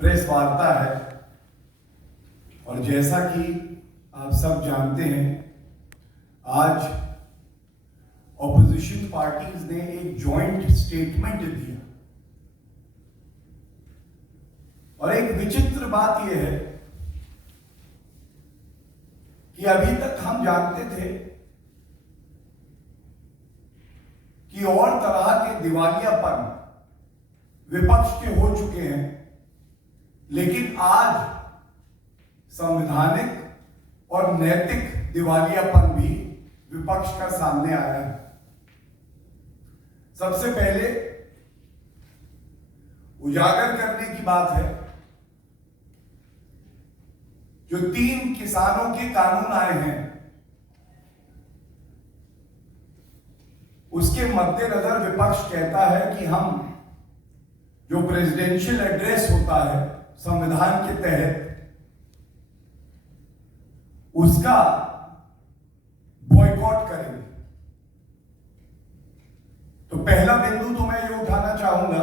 Press वार्ता है और जैसा कि आप सब जानते हैं, आज ऑपोजिशन पार्टीज ने एक जॉइंट स्टेटमेंट दिया और एक विचित्र बात यह है कि अभी तक हम जानते थे कि और तरह के दिवालियापन विपक्ष के हो चुके हैं, लेकिन आज संवैधानिक और नैतिक दिवालियापन भी विपक्ष का सामने आया है। सबसे पहले उजागर करने की बात है, जो 3 किसानों के कानून आए हैं, उसके मद्देनजर विपक्ष कहता है कि हम जो प्रेसिडेंशियल एड्रेस होता है संविधान के तहत, उसका बॉयकॉट करेंगे। तो पहला बिंदु तो मैं ये उठाना चाहूंगा,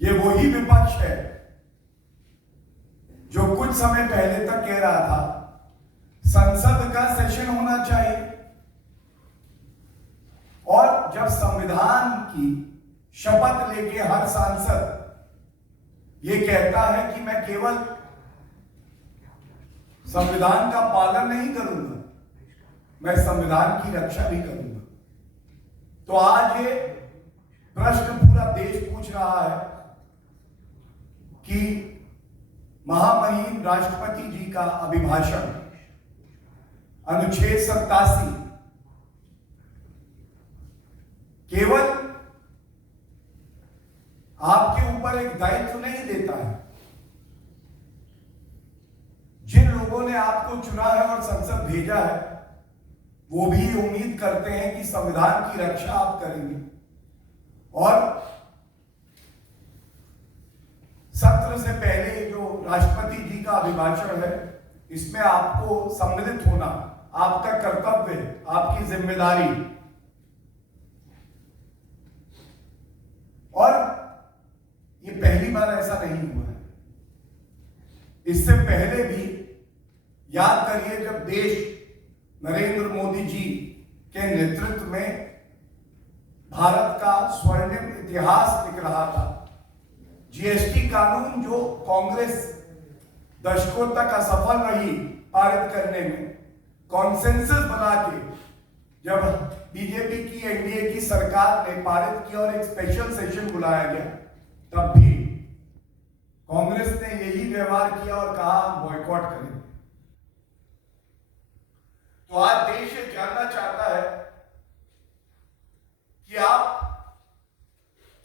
ये वही विपक्ष है जो कुछ समय पहले तक कह रहा था संसद का सेशन होना चाहिए, और जब संविधान की शपथ लेके हर सांसद ये कहता है कि मैं केवल संविधान का पालन नहीं करूंगा, मैं संविधान की रक्षा भी करूंगा। तो आज ये प्रश्न पूरा देश पूछ रहा है कि महामहिम राष्ट्रपति जी का अभिभाषण अनुच्छेद 87 केवल आपके ऊपर एक दायित्व नहीं देता है। जिन लोगों ने आपको चुना है और संसद भेजा है, वो भी उम्मीद करते हैं कि संविधान की रक्षा आप करेंगे, और सत्र से पहले जो राष्ट्रपति जी का अभिभाषण है, इसमें आपको सम्मिलित होना आपका कर्तव्य, आपकी जिम्मेदारी। और ये पहली बार ऐसा नहीं हुआ है, इससे पहले भी याद करिए जब देश नरेंद्र मोदी जी के नेतृत्व में भारत का स्वर्णिम इतिहास लिख रहा था, जीएसटी कानून जो कांग्रेस दशकों तक असफल रही पारित करने में, कॉन्सेंसस बना के जब बीजेपी की एनडीए की सरकार ने पारित किया और एक स्पेशल सेशन बुलाया गया, तब भी कांग्रेस ने यही व्यवहार किया और कहा हम बॉयकॉट करेंगे। तो आज देश ये जानना चाहता है कि आप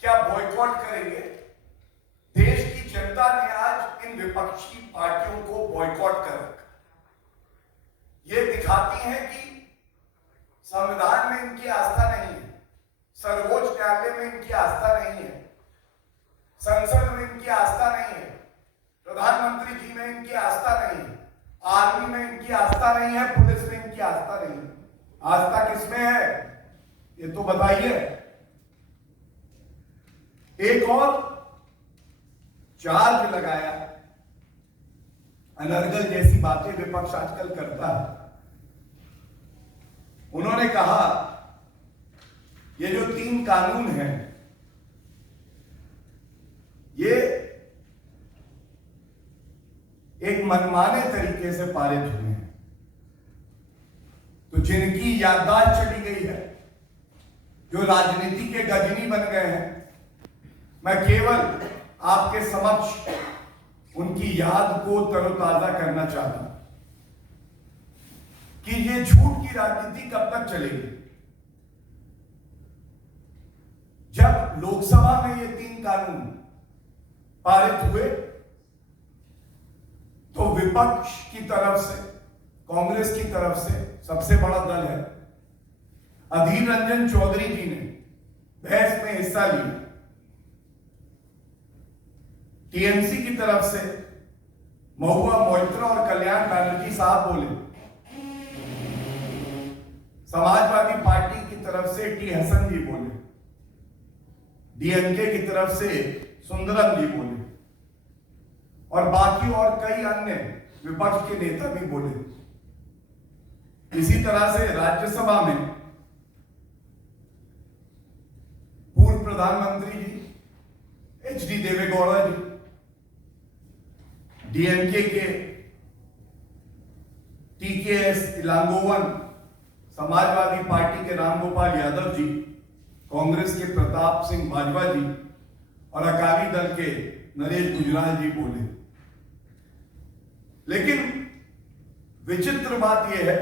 क्या बॉयकॉट करेंगे। देश की जनता ने आज इन विपक्षी पार्टियों को बॉयकॉट कर रखा। ये दिखाती है कि संविधान में इनकी आस्था नहीं है, सर्वोच्च न्यायालय में इनकी आस्था नहीं है, संसद में इनकी आस्था नहीं है, प्रधानमंत्री जी में इनकी आस्था नहीं है, आर्मी में इनकी आस्था नहीं है, पुलिस में इनकी आस्था नहीं है। आस्था किसमें है ये तो बताइए। एक और चार्ज लगाया, अनर्गल जैसी बातें विपक्ष आजकल करता है। उन्होंने कहा ये जो 3 कानून हैं, ये एक मनमाने तरीके से पारित हुए हैं। तो जिनकी याददाश्त चली गई है, जो राजनीति के गजनी बन गए हैं, मैं केवल आपके समक्ष उनकी याद को तरोताजा करना चाहता हूं कि ये झूठ की राजनीति कब तक चलेगी। जब लोकसभा में ये 3 कानून पारित हुए तो विपक्ष की तरफ से, कांग्रेस की तरफ से, सबसे बड़ा दल है, अधीर रंजन चौधरी जी ने बहस में हिस्सा लिया। टीएमसी की तरफ से महुआ मोइत्रा और कल्याण बैनर्जी साहब बोले, समाजवादी पार्टी की तरफ से टी हसन जी बोले, डीएमके की तरफ से सुंदरम जी बोले, और बाकी और कई अन्य विपक्ष के नेता भी बोले। इसी तरह से राज्यसभा में पूर्व प्रधानमंत्री जी एच.डी. देवेगौड़ा जी, डीएमके के टी.के.एस. इलांगोवन, समाजवादी पार्टी के रामगोपाल यादव जी, कांग्रेस के प्रताप सिंह बाजवा जी और अकाली दल के नरेश गुजराल जी बोले। लेकिन विचित्र बात यह है,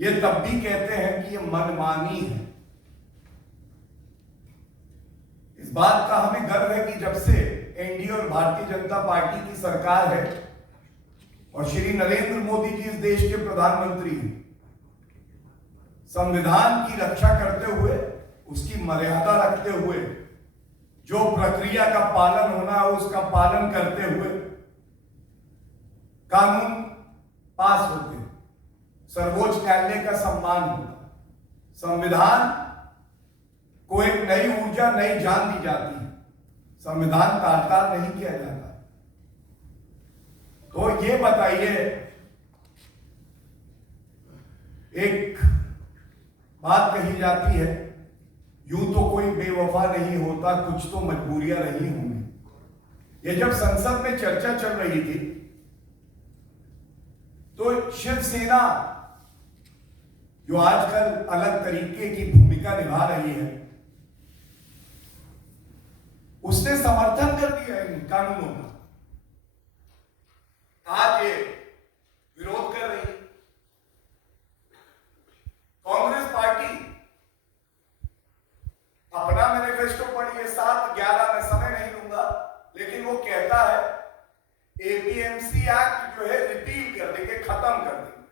ये तब भी कहते हैं कि ये मनमानी है। इस बात का हमें गर्व है कि जब से एनडीए और भारतीय जनता पार्टी की सरकार है और श्री नरेंद्र मोदी जी इस देश के प्रधानमंत्री हैं, संविधान की रक्षा करते हुए, उसकी मर्यादा रखते हुए, जो प्रक्रिया का पालन होना है उसका पालन करते हुए कानून पास होते, सर्वोच्च न्यायालय का सम्मान होता, संविधान को एक नई ऊर्जा, नई जान दी जाती है, संविधान तार-तार नहीं किया जाता। तो ये बताइए, एक बात कही जाती है, यूं तो कोई बेवफा नहीं होता, कुछ तो मजबूरियां रही होंगी। ये जब संसद में चर्चा चल रही थी तो शिवसेना, जो आजकल अलग तरीके की भूमिका निभा रही है, उसने समर्थन कर दिया इन कानूनों का। आज ये विरोध कर रही है। कांग्रेस पार्टी अपना मैनिफेस्टो पढ़िए, 7/11 में समय नहीं लूंगा, लेकिन वो कहता है एपीएमसी एक्ट जो है रिपील कर देंगे, खत्म कर देंगे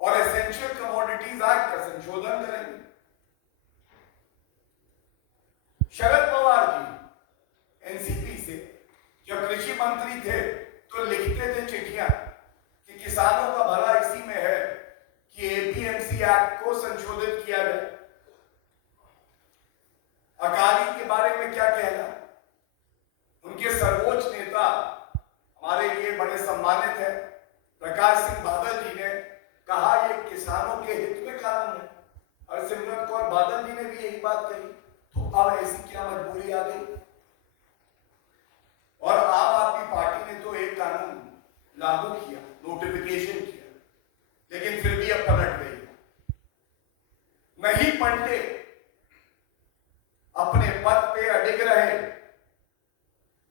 और एसेंशियल कमोडिटीज एक्ट का संशोधन करेंगे। शरद पवार जी एनसीपी से जब कृषि मंत्री थे तो लिखते थे चिट्ठियां कि किसानों का भला इसी में है कि एपीएमसी एक्ट को संशोधित किया जाए। अकाली के बारे में क्या कहना, उनके सर्वोच्च नेता हमारे लिए बड़े सम्मानित है प्रकाश सिंह बादल जी ने कहा ये किसानों के हित में कानून है। हरसिमरत कौर बादल जी ने भी यही बात कही। तो अब ऐसी क्या मजबूरी आ गई? और आम आदमी पार्टी ने तो एक कानून लागू किया, नोटिफिकेशन किया, लेकिन फिर भी अब पलट गई। नहीं पलटे, अपने पद पे अडिग रहे,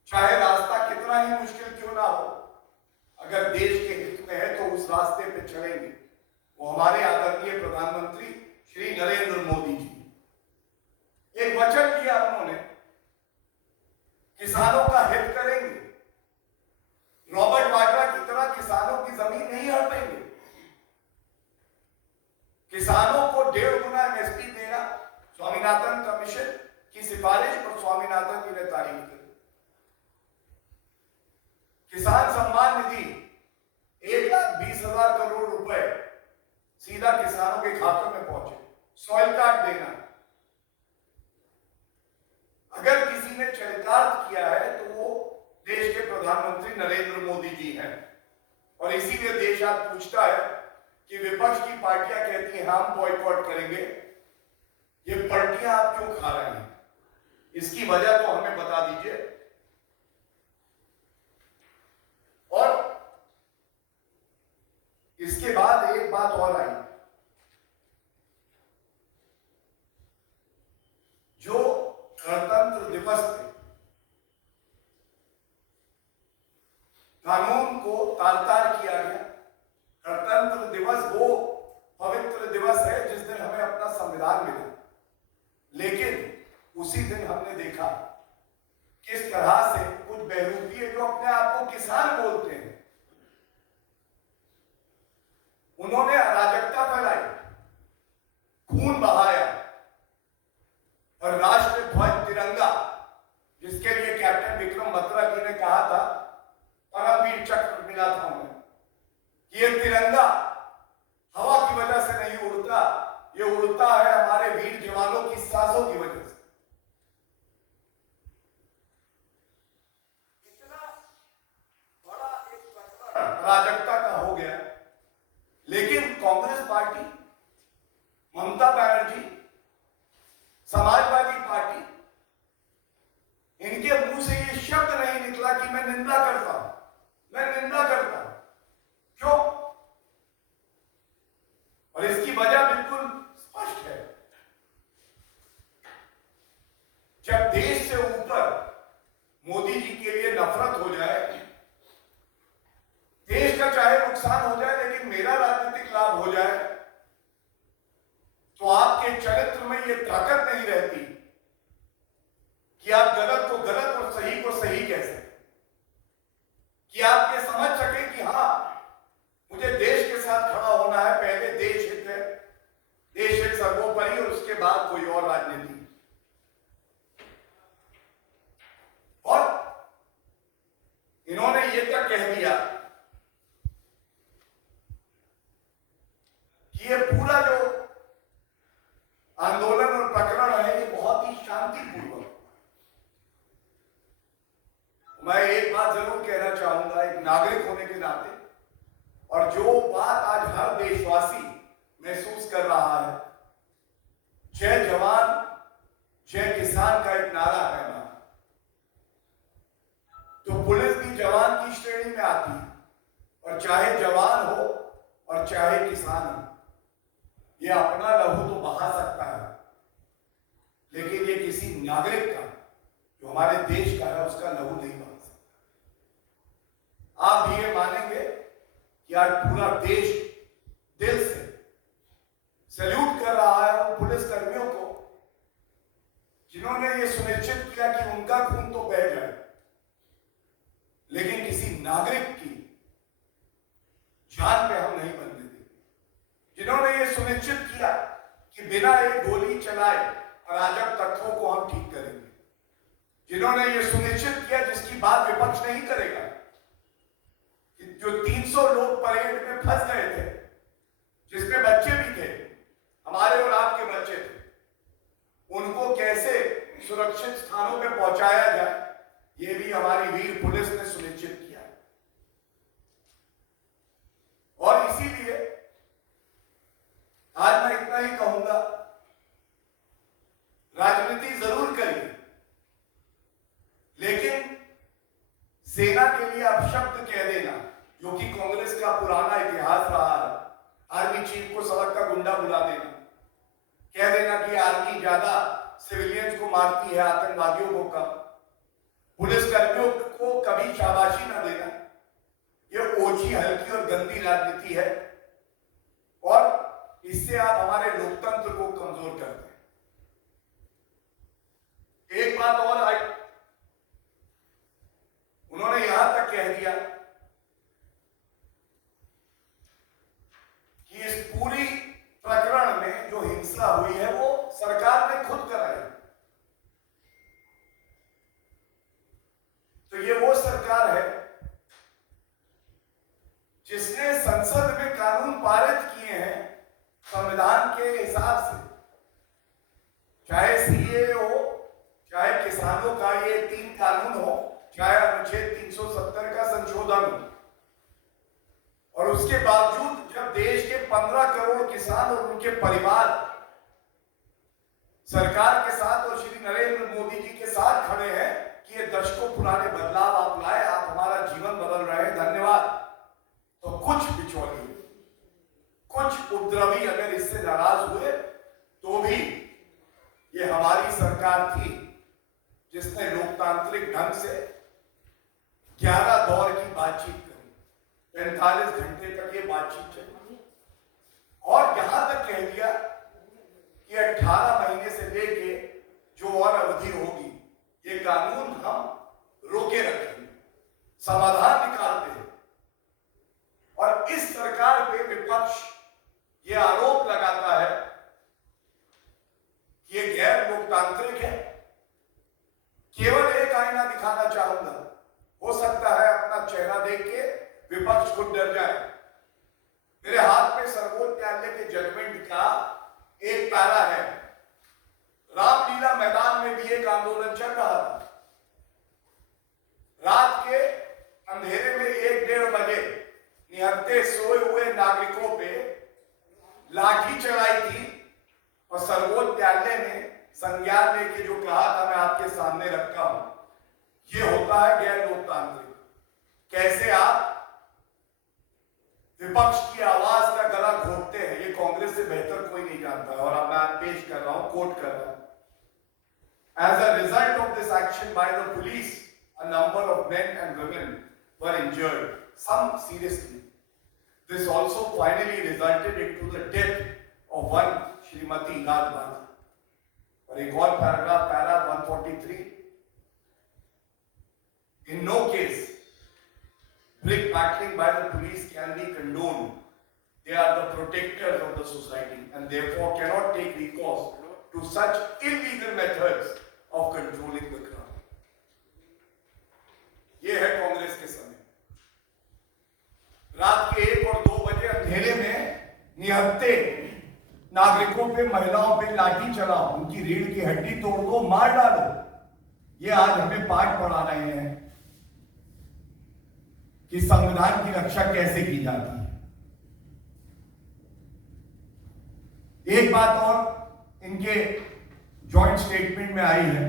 चाहे रास्ता कितना ही मुश्किल क्यों ना हो, अगर देश के हित में है तो उस रास्ते पे चलेंगे। वो हमारे आदरणीय प्रधानमंत्री श्री नरेंद्र मोदी जी एक वचन दिया उन्होंने, किसानों का हित करेंगे। रॉबर्ट वाड्रा की तरह किसानों की जमीन नहीं हड़पेंगे। किसानों को 1.5 गुना एमएसपी देना, स्वामीनाथन कमीशन की सिफारिश पर स्वामीनाथन जी ने तारीफ की। किसान सम्मान निधि 1,20,000 करोड़ रुपए सीधा किसानों के खातों में पहुंचे। सॉइल कार्ड देना, अगर किसी ने चरितार्थ किया है तो वो देश के प्रधानमंत्री नरेंद्र मोदी जी हैं। और इसीलिए देश आज पूछता है कि विपक्ष की पार्टियां कहती हैं हम बॉयकॉट करेंगे, ये पलटियां आप क्यों खा रहे हैं? इसकी वजह तो हमें बता दीजिए। और इसके बाद एक बात और आई, जो गणतंत्र दिवस पे कानून को तार-तार किया गया। गणतंत्र दिवस वो पवित्र दिवस है जिस दिन हमें अपना संविधान मिला, लेकिन उसी दिन हमने देखा किस तरह से कुछ बहरूपीय जो अपने आप को किसान बोलते हैं, उन्होंने अराजकता फैलाई, खून बहाया और राष्ट्र ध्वज तिरंगा, जिसके लिए कैप्टन विक्रम बत्रा जी ने कहा था, परमवीर चक्र मिला था उन्हें, ये तिरंगा हवा की वजह से नहीं उड़ता, ये उड़ता है हमारे वीर जवानों की सांसों की वजह से। मोदी जी के लिए नफरत हो जाए, देश का चाहे नुकसान हो जाए लेकिन मेरा राजनीतिक लाभ हो जाए, तो आपके चरित्र में यह ताकत नहीं रहती कि आप गलत को गलत और सही को सही कह सकें, कि आप ये समझ सके कि हां मुझे देश के साथ खड़ा होना है, पहले देश हित है, देश हित सर्वोपरि और उसके बाद कोई और राजनीति। और इन्होंने ये तक कह दिया कि ये पूरा जो आंदोलन और प्रकरण है ये बहुत ही शांतिपूर्वक। मैं एक बात जरूर कहना चाहूंगा एक नागरिक होने के नाते, और जो बात आज हर देशवासी महसूस कर रहा है, जय जवान जय किसान का एक नारा है ना, तो पुलिस भी जवान की श्रेणी में आती है, और चाहे जवान हो और चाहे किसान हो, ये अपना लहू तो बहा सकता है, लेकिन ये किसी नागरिक का जो हमारे देश का है उसका लहू नहीं बहा सकता। आप भी ये मानेंगे कि आज पूरा देश दिल से सैल्यूट कर रहा है उन पुलिस कर्मियों को जिन्होंने ये सुनिश्चित किया कि उनका खून तो बह जाए, लेकिन किसी नागरिक की जान पे हम नहीं बनने देंगे, जिन्होंने ये सुनिश्चित किया कि बिना एक गोली चलाए अराजक तत्वों को हम ठीक करेंगे, जिन्होंने ये सुनिश्चित किया जिसकी बात विपक्ष नहीं करेगा कि जो 300 लोग परेड में फंस गए थे, जिसमें बच्चे भी थे, हमारे और आपके बच्चे थे, उनको कैसे सुरक्षित स्थानों पे पहुंचाया जाए, ये भी हमारी वीर पुलिस ने सुनिश्चित किया है। और इसीलिए आज मैं इतना ही कहूंगा, राजनीति जरूर करिए, लेकिन सेना के लिए अपशब्द कह देना, जो कि कांग्रेस का पुराना इतिहास रहा है, आर्मी चीफ को सड़क का गुंडा बुला देना, कह देना कि आर्मी ज्यादा सिविलियंस को मारती है, आतंकवादियों को कम, पुलिस कर्मियों को कभी शाबाशी न देना, यह ओछी हल्की और गंदी राजनीति है, और इससे आप हमारे लोकतंत्र को कमजोर करते हैं। एक बात और आई, उन्होंने यहां तक कह दिया कि इस पूरी प्रकरण में जो हिंसा हुई है वो सरकार ने खुद कराई। तो ये वो सरकार है जिसने संसद में कानून पारित किए हैं संविधान के हिसाब से, चाहे सीए हो, चाहे किसानों का ये 3 कानून हो, चाहे अनुच्छेद 370 का संशोधन हो, और उसके बावजूद जब देश के 15 करोड़ किसान और उनके परिवार सरकार के साथ और श्री नरेंद्र मोदी जी के साथ खड़े हैं कि ये दशकों पुराने बदलाव आप लाए, आप हमारा जीवन बदल रहे हैं, धन्यवाद, तो कुछ बिचौलिए, कुछ उपद्रवी अगर इससे नाराज हुए तो भी ये हमारी सरकार थी जिसने लोकतांत्रिक ढंग से 11 दौर की बातचीत करी, 45 घंटे तक ये बातचीत चली, और यहां तक कह दिया कि 18 महीने से लेके जो और अवधि होगी ये कानून हम रोके रखेंगे, समाधान निकालते हैं। और इस सरकार पे विपक्ष ये आरोप लगाता है कि ये गैर लोकतांत्रिक है। केवल एक आईना दिखाना चाहूंगा, हो सकता है अपना चेहरा देख के विपक्ष खुद डर जाए। मेरे हाथ में सर्वोच्च न्यायालय के जजमेंट का एक पैरा है। रामलीला मैदान में भी एक आंदोलन चल रहा था। रात के अंधेरे में 1-1:30 बजे निहत्थे सोए हुए नागरिकों पे लाठी चलाई थी, और सर्वोच्च न्यायालय ने संज्ञान लेके जो कहा था मैं आपके सामने रखता हूं, ये होता है गैर लोकतांत्रिक। कैसे आप विपक्ष की आवाज का गला घोटते हैं, ये कांग्रेस से बेहतर कोई नहीं जानता। और अब मैं पेश कर रहा हूं, कोट कर रहा हूं, as a result of this action by the police, a of men and women were injured, some seriously. This also finally resulted into the death of one Shrimati Gadbani. और एक और paragraph, para 143. In no case, brick battling by the police can be condoned. They are the protectors of the society and therefore cannot take recourse to such illegal methods of controlling the crowd. ये है कांग्रेस के समय। रात के 1 और 2 बजे अंधेरे में निहत्थे नागरिकों पे, महिलाओं पे लाठी चलाओ, उनकी रीढ़ की हड्डी तोड़ दो, मार डालो। ये आज हमें पाठ पढ़ा रहे हैं कि संविधान की रक्षा कैसे की जाती है। एक बात और इनके जॉइंट स्टेटमेंट में आई है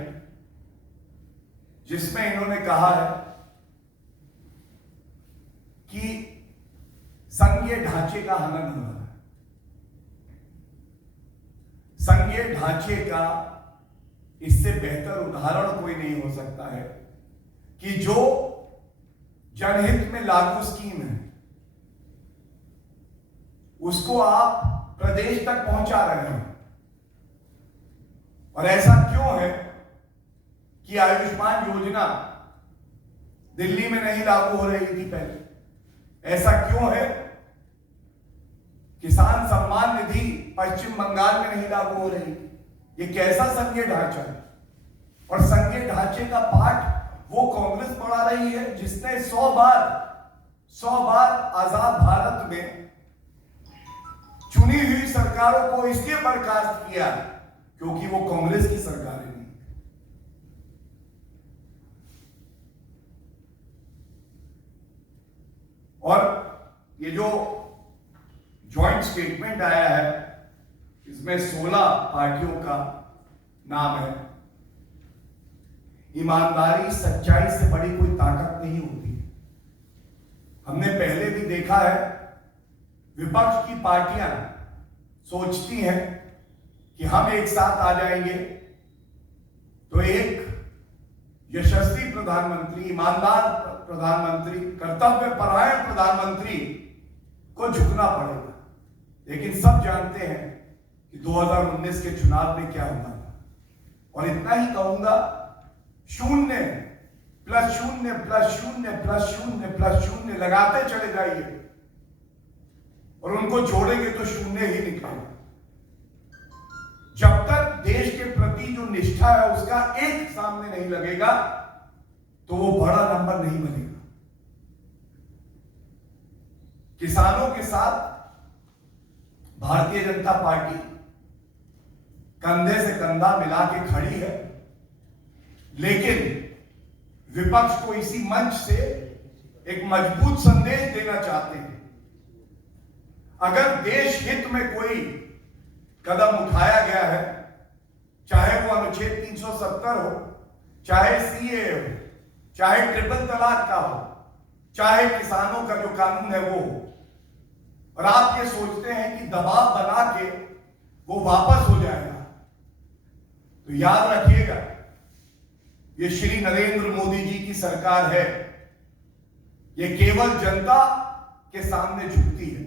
जिसमें इन्होंने कहा है कि संघीय ढांचे का हनन हो रहा है। संघीय ढांचे का इससे बेहतर उदाहरण कोई नहीं हो सकता है कि जो जनहित में लागू स्कीम है उसको आप प्रदेश तक पहुंचा रहे हैं। और ऐसा क्यों है कि आयुष्मान योजना दिल्ली में नहीं लागू हो रही थी पहले? ऐसा क्यों है किसान सम्मान निधि पश्चिम बंगाल में नहीं लागू हो रही? ये कैसा संघीय ढांचा है? और संघीय ढांचे का पाठ वो कांग्रेस पढ़ा रही है जिसने 100 बार आजाद भारत में चुनी हुई सरकारों को इसलिए बर्खास्त किया क्योंकि वो कांग्रेस की सरकार नहीं। और ये जो जॉइंट स्टेटमेंट आया है इसमें 16 पार्टियों का नाम है। ईमानदारी, सच्चाई से बड़ी कोई ताकत नहीं होती। हमने पहले भी देखा है विपक्ष की पार्टियां सोचती हैं कि हम एक साथ आ जाएंगे तो एक यशस्वी प्रधानमंत्री, ईमानदार प्रधानमंत्री, कर्तव्यपरायण प्रधानमंत्री को झुकना पड़ेगा। लेकिन सब जानते हैं कि 2019 के चुनाव में क्या हुआ था। और इतना ही कहूंगा, 0 प्लस 0 प्लस 0 प्लस 0 प्लस 0 लगाते चले जाइए और उनको जोड़ेंगे तो 0 ही निकलेगा। जब तक देश के प्रति जो निष्ठा है उसका एक सामने नहीं लगेगा तो वो बड़ा नंबर नहीं बनेगा। किसानों के साथ भारतीय जनता पार्टी कंधे से कंधा मिला के खड़ी है, लेकिन विपक्ष को इसी मंच से एक मजबूत संदेश देना चाहते हैं। अगर देश हित में कोई कदम उठाया गया है, चाहे वो अनुच्छेद 370 हो, चाहे सीए हो, चाहे ट्रिपल तलाक का हो, चाहे किसानों का जो कानून है वो हो, और आप ये सोचते हैं कि दबाव बना के वो वापस हो जाएगा, तो याद रखिएगा ये श्री नरेंद्र मोदी जी की सरकार है। ये केवल जनता के सामने झुकती है।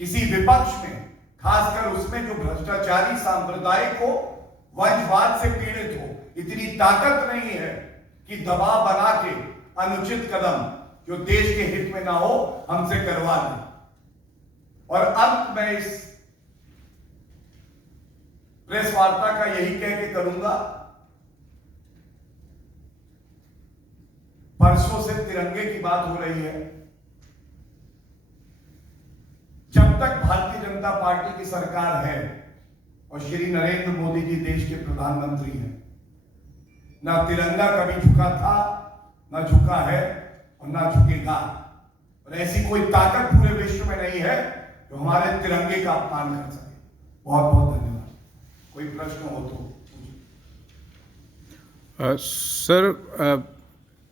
किसी विपक्ष में, खासकर उसमें जो भ्रष्टाचारी सांप्रदायिक हो, वंशवाद से पीड़ित हो, इतनी ताकत नहीं है कि दबाव बना के अनुचित कदम जो देश के हित में ना हो हमसे करवा लें। और अंत में इस प्रेस वार्ता का यही कह के करूंगा, परसों से तिरंगे की बात हो रही है। जब तक भारतीय जनता पार्टी की सरकार है और श्री नरेंद्र मोदी जी देश के प्रधानमंत्री हैं, ना तिरंगा कभी झुका था, ना झुका है और ना झुकेगा। और ऐसी कोई ताकत पूरे विश्व में नहीं है जो हमारे तिरंगे का अपमान कर सके। बहुत बहुत धन्यवाद। कोई प्रश्न हो तो Sir,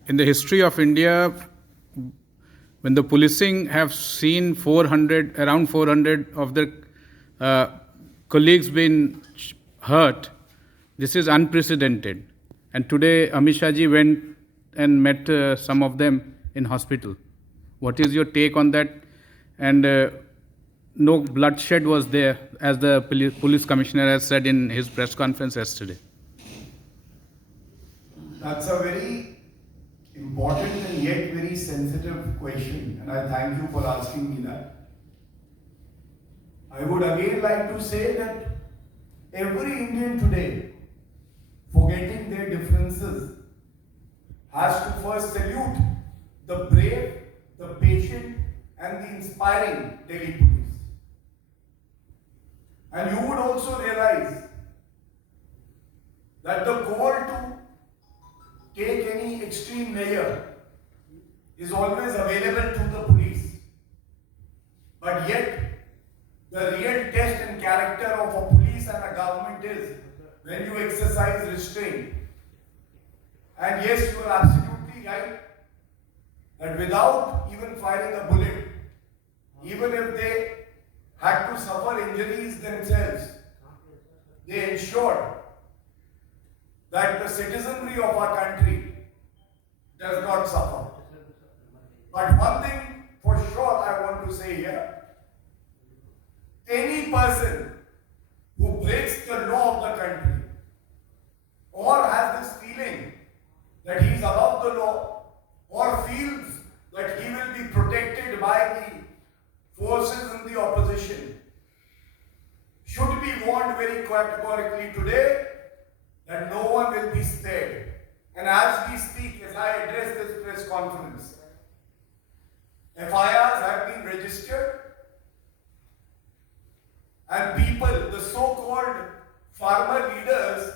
in the history of India, when the policing have seen around 400 of their colleagues been hurt, this is unprecedented. And today Amit Shah ji went and met some of them in hospital. What is your take on that? And no bloodshed was there, as the police commissioner has said in his press conference yesterday. That's a very important and yet very sensitive question, and I thank you for asking me that. I would again like to say that every Indian today, forgetting their differences, has to first salute the brave, the patient, and the inspiring Delhi police. And you would also realize that the call to take any extreme measure is always available to the police. But yet, the real test and character of a police and a government is when you exercise restraint. And yes, you are absolutely right that without even firing a bullet, even if they had to suffer injuries themselves, they ensured that the citizenry of our country does not suffer. But one thing for sure I want to say here, any person who breaks the law of the country or has this feeling that he is above the law or feels that he will be protected by the forces in the opposition should be warned very categorically today that no one will be spared. And as we speak, as I address this press conference, FIRs have been registered and people, the so-called farmer leaders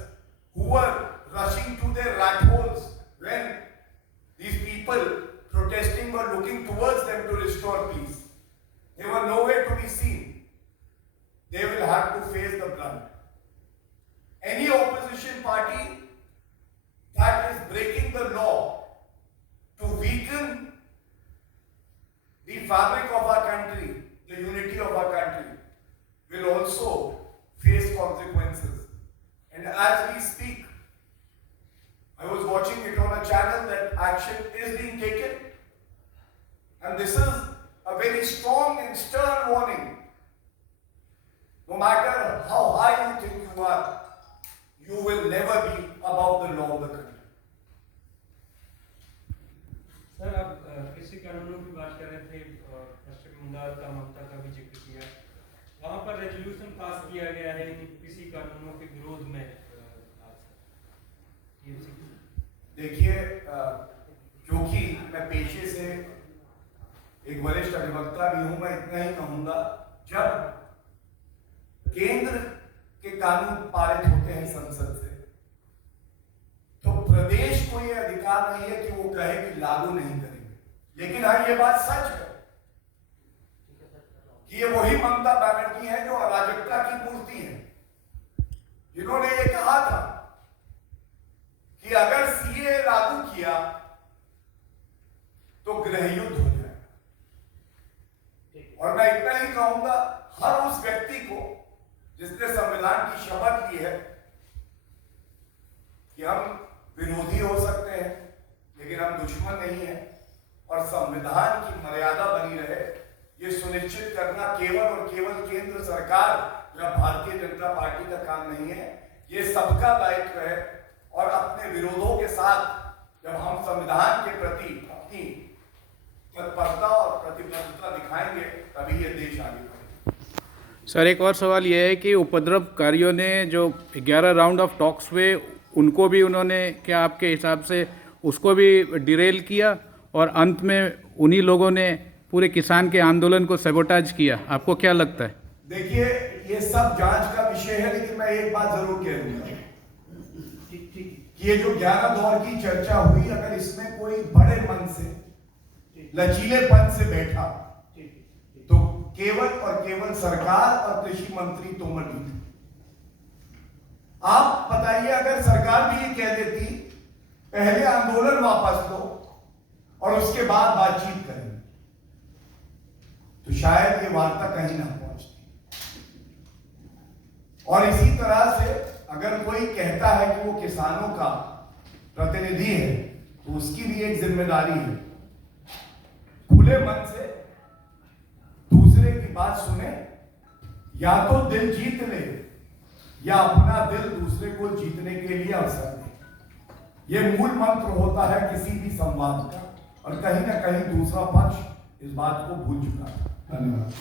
who were rushing to their rat holes when these people protesting were looking towards them to restore peace, they were nowhere to be seen. They will have to face the brunt. Any opposition party that is breaking the law to weaken the fabric of our country, the unity of our country, will also face consequences. And as we speak, I was watching it on a channel that action is being taken, and this is a very strong and stern warning. No matter how high you think you are, you will never be above the law of the country. Sir, आप कृषि कानूनों की बात कर रहे थे, पश्चिम बंगाल का ममता का भी जिक्र किया। वहाँ पर रेजोल्यूशन पास किया गया है इन कृषि कानूनों के विरोध में। देखिए, क्योंकि मैं पेशे से एक वरिष्ठ अधिवक्ता भी हूं, मैं इतना ही कहूंगा, जब केंद्र के कानून पारित होते हैं संसद से, तो प्रदेश को यह अधिकार नहीं है कि वो कहे कि लागू नहीं करेंगे। लेकिन हाँ, ये बात सच है कि ये वही ममता बनर्जी है जो अराजकता की मूर्ति है, जिन्होंने ये कहा था कि अगर सीए लागू किया तो गृह युद्ध हो जाएगा। और मैं इतना ही कहूंगा, हर उस व्यक्ति को जिसने संविधान की शपथ ली है कि हम विरोधी हो सकते हैं लेकिन हम दुश्मन नहीं हैं, और संविधान की मर्यादा बनी रहे, ये सुनिश्चित करना केवल और केवल केंद्र सरकार या भारतीय जनता पार्टी का काम नहीं है, ये सबका दायित्व है। और अपने विरोधों के साथ जब हम संविधान के प्रति अपनी तत्परता और प्रतिबद्धता दिखाएंगे, तभी ये देश आगे बढ़ेगा। सर, एक और सवाल ये है कि उपद्रवकारियों ने जो 11 राउंड ऑफ टॉक्स हुए, उनको भी उन्होंने क्या आपके हिसाब से उसको भी डिरेल किया, और अंत में उन्हीं लोगों ने पूरे किसान के आंदोलन को सैबोटाज किया? आपको क्या लगता है? देखिए, ये सब जांच का विषय है, लेकिन मैं एक बात जरूर कह दूंगा कि ये जो 11 दौर की चर्चा हुई, अगर इसमें कोई बड़े मन से, लचीलेपन से बैठा तो केवल और केवल सरकार और कृषि मंत्री तोमर जी थे। आप बताइए, अगर सरकार भी ये कह देती पहले आंदोलन वापस लो और उसके बाद बातचीत करेंगे, तो शायद ये वार्ता कहीं ना पहुंचती। और इसी तरह से अगर कोई कहता है कि वो किसानों का प्रतिनिधि है, तो उसकी भी एक जिम्मेदारी है, खुले मन से दूसरे की बात सुने, या तो दिल जीत ले या अपना दिल दूसरे को जीतने के लिए अवसर दे। यह मूल मंत्र होता है किसी भी संवाद का, और कहीं ना कहीं दूसरा पक्ष इस बात को भूल चुका है। धन्यवाद।